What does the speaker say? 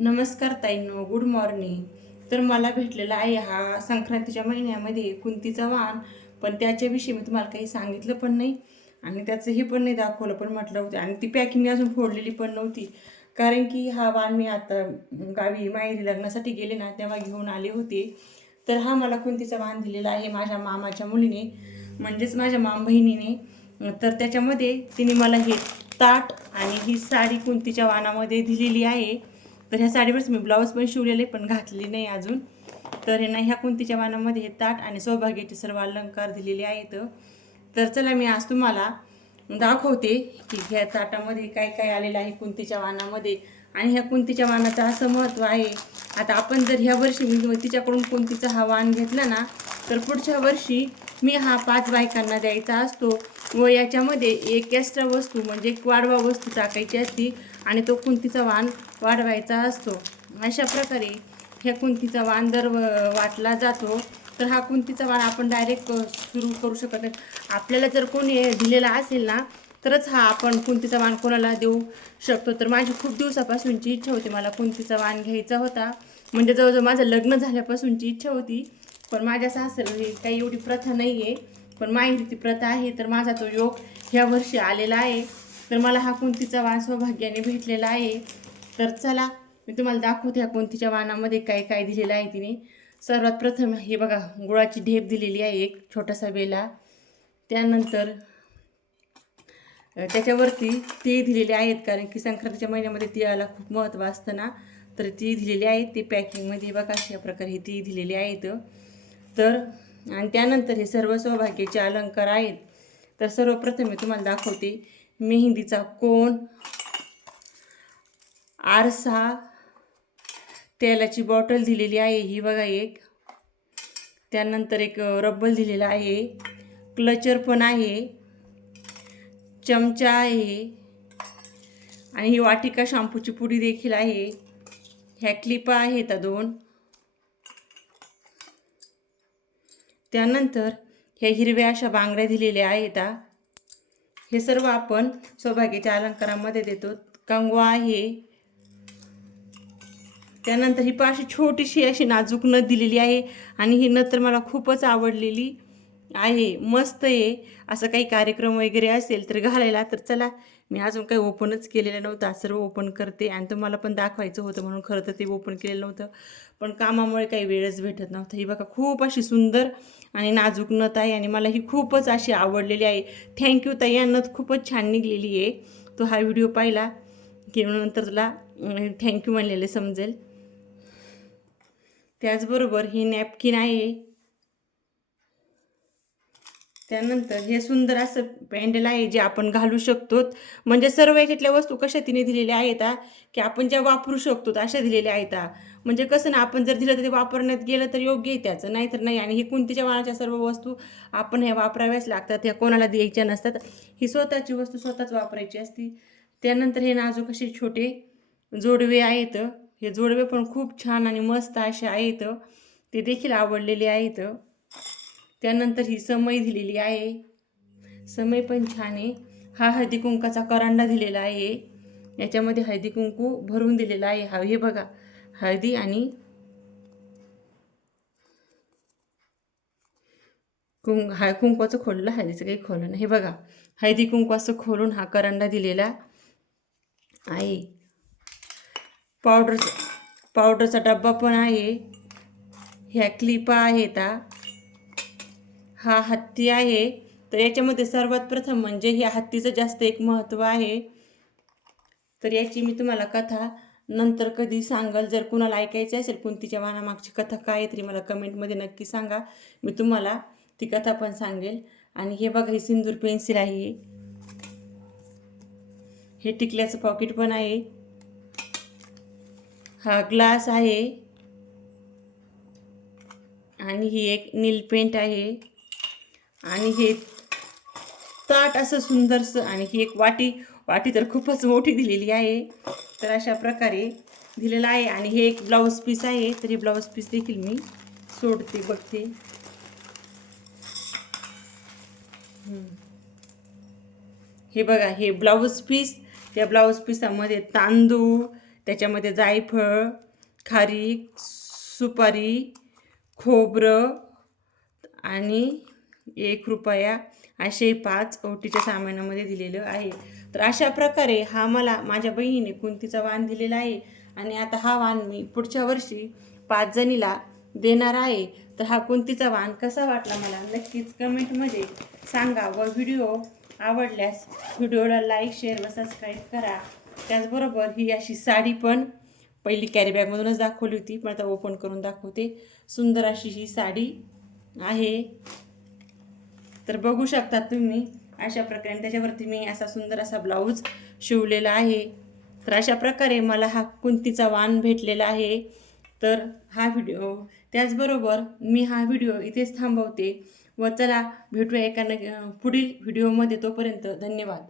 नमस्कार ताईंनो, good morning. तर मला भेटलेला आहे हा संक्रांतीच्या महिन्यामध्ये कुंतीचा वाण, पण त्याच्याविषयी मी तुम्हाला काही सांगितलं पण नाही आणि त्याचंही पण नाही दाखवलं पण म्हटलं होतं. आणि ती पॅकिंग अजून फोडलेली पण नव्हती, कारण की हा वाण मी आता गावी माहेरी लग्नासाठी गेले ना तेव्हा घेऊन आले होते. तर हा मला कुंतीचा वाण दिलेला आहे माझ्या मामाच्या मुलीने, म्हणजेच माझ्या माम बहिणीने. तर त्याच्यामध्ये तिने मला हे ताट आणि ही साडी कुंतीच्या वाणामध्ये दिलेली आहे. तर ह्या साडीवरच मी ब्लाऊज पण शिवलेले पण घातली नाही अजून. तर हे ना ह्या कुंतीच्या वाणामध्ये हे ताट आणि सौभाग्याचे सर्व अलंकार दिलेले आहेत. तर चला मी आज तुम्हाला दाखवते की ह्या ताटामध्ये काय काय आलेलं आहे कुंतीच्या वाणामध्ये. आणि ह्या कुंतीच्या वाणाचं असं महत्त्व आहे, आता आपण जर ह्या वर्षी मी तिच्याकडून कुंतीचा हा वाण घेतला ना, तर पुढच्या वर्षी मी हा 5 बायकांना द्यायचा असतो व याच्यामध्ये एक एक्स्ट्रा वस्तू म्हणजे एक वाढवा वस्तू टाकायची असती आणि तो कुंतीचा वाण वाढवायचा असतो. अशा प्रकारे ह्या कुंतीचा वाण जर वाटला जातो, तर हा कुंतीचा वाण आपण डायरेक्ट सुरू करू शकत नाही. आपल्याला जर कोणी दिलेला असेल ना, तरच हा आपण कुंतीचा वाण कोणाला देऊ शकतो. तर माझी खूप दिवसापासूनची इच्छा होती, मला कुंतीचा वाण घ्यायचा होता. म्हणजे जवळजवळ माझं लग्न झाल्यापासूनची इच्छा होती, पण माझ्या सासरी काही एवढी प्रथा नाही आहे, पण माहेरी ती प्रथा आहे. तर माझा तो योग ह्या वर्षी आलेला आहे. तर मला हा कुंतीचा वाण सौभाग्याने भेटलेला आहे. तर चला मी तुम्हाला दाखवते ह्या कुंतीच्या वाणामध्ये काय काय दिलेलं आहे तिने. सर्वात प्रथम हे बघा, गुळाची ढेप दिलेली आहे एक छोटासा बेला. त्यानंतर त्याच्यावरती तीळ दिलेले आहेत, कारण की संक्रांतीच्या महिन्यामध्ये तिळाला खूप महत्त्व असतं ना. तर तीळ दिलेले आहेत, ते पॅकिंगमध्ये बघा अशा प्रकारे हे तीळ दिलेले आहेत. तर आणि त्यानंतर हे सर्व सौभाग्याचे अलंकार आहेत. तर सर्वप्रथम मी तुम्हाला दाखवते मेहंदीचा कोन, आरसा, तेलाची बॉटल दिलेली आहे ही बघा एक. त्यानंतर एक रब्बल दिलेला आहे, क्लचर पण आहे, चमचा आहे आणि ही वाटिका शॅम्पूची पुडी देखील आहे. ह्या क्लिपा आहेत 2. त्यानंतर ह्या हिरव्या अशा बांगड्या दिलेल्या आहेत. हे सर्व आपण सौभाग्याच्या अलंकारामध्ये देतो. कंगवा आहे. त्यानंतर ही अशी छोटीशी अशी नाजूक नथ दिलेली आहे आणि ही नथ तर मला खूपच आवडलेली आहे, मस्त आहे. असं काही कार्यक्रम वगैरे असेल तर घालायला. तर चला मी अजून काही ओपनच केलेलं नव्हतं, आज सर्व ओपन करते आणि तुम्हाला पण दाखवायचं होतं, म्हणून खरं तर ते ओपन केलेलं नव्हतं, पण कामामुळे काही वेळच भेटत नव्हतं. ही बघा खूप अशी सुंदर आणि नाजूक नथ आहे आणि मला ही खूपच अशी आवडलेली आहे. थँक्यू ताई, या नथ खूपच छान निघलेली आहे. तो हा व्हिडिओ पाहिला की नंतर तुला थँक्यू म्हणलेले समजेल. त्याचबरोबर हे नॅपकिन आहे. त्यानंतर हे सुंदर असं पॅन्डल आहे जे आपण घालू शकतो. म्हणजे सर्व याच्यातल्या वस्तू कशा तिने दिलेल्या आहेत की आपण ज्या वापरू शकतो अशा दिलेल्या आहेत. म्हणजे कसं ना, आपण जर दिलं तर ते वापरण्यात गेलं तर योग्य आहे त्याचं, नाही तर नाही. आणि ही कुंतीच्या वाणाच्या सर्व वस्तू आपण ह्या वापराव्याच लागतात, ह्या कोणाला द्यायच्या नसतात. ही स्वतःची वस्तू स्वतःच वापरायची असती. त्यानंतर हे नाजूक असे छोटे जोडवे आहेत. हे जोडवे पण खूप छान आणि मस्त असे आहेत, ते देखील आवडलेले आहेत. त्यानंतर ही समई दिलेली आहे, समई पण छान आहे. हा हळदी कुंकाचा करंडा दिलेला आहे, याच्यामध्ये हळदी कुंकू भरून दिलेला आहे. हा हे बघा, हळदी आणि कुंकवाचं खोललं, हळदीचं काही खोललं नाही. हे बघा, हळदी कुंकवाचं खोलून हा करंडा दिलेला आहे. पावडरचा डब्बा पण आहे. ह्या क्लिपा आहेत. हा हत्ती आहे. तर याच्यामध्ये सर्वात प्रथम म्हणजे ह्या हत्तीचं जास्त एक महत्त्व आहे. तर याची मी तुम्हाला कथा नंतर कधी सांगाल. जर कुणाला ऐकायची असेल कुंतीच्या वाणामागची कथा काय आहे तरी मला कमेंटमध्ये नक्की सांगा, मी तुम्हाला ती कथा पण सांगेल. आणि हे बघा, ही सिंदूर पेन्सिल आहे, हे टिकल्याचं पॉकेट पण आहे, हा ग्लास आहे आणि ही एक नील पेंट आहे आणि हे ताट असं सुंदरसं. आणि ही एक वाटी, वाटी तर खूपच मोठी दिलेली आहे. तर अशा प्रकारे दिलेलं आहे. आणि हे एक ब्लाऊज पीस आहे, तर हे ब्लाऊज पीस देखील मी सोडते बघते. हे बघा, हे ब्लाऊज पीस. त्या ब्लाऊज पीसामध्ये तांदूळ, त्याच्यामध्ये जायफळ, खारीक, सुपारी, खोबरं आणि 1 रुपया असे 5 ओटीच्या सामानामध्ये दिलेलं आहे. तर अशा प्रकारे हा मला माझ्या बहिणीने कुंतीचा वाण दिलेला आहे आणि आता हा वाण मी पुढच्या वर्षी 5 जणीला देणार आहे. तर हा कुंतीचा वाण कसा वाटला मला नक्कीच कमेंटमध्ये सांगा व व्हिडिओ आवडल्यास व्हिडिओला लाईक, शेअर व सबस्क्राईब करा. त्याचबरोबर ही अशी साडी पण पहिली कॅरीबॅगमधूनच दाखवली होती, पण आता ओपन करून दाखवते. सुंदर अशी ही साडी आहे. तर बघू शकता तुम्ही अशा प्रकारे त्याच्यावरती मी असा सुंदर असा ब्लाऊज शिवलेला आहे. तर अशा प्रकारे मला हा कुंतीचा वाण भेटलेला आहे. तर हा व्हिडिओ त्याचबरोबर मी हा व्हिडिओ इथेच थांबवते व चला भेटूया एका पुढील व्हिडिओमध्ये. तोपर्यंत धन्यवाद.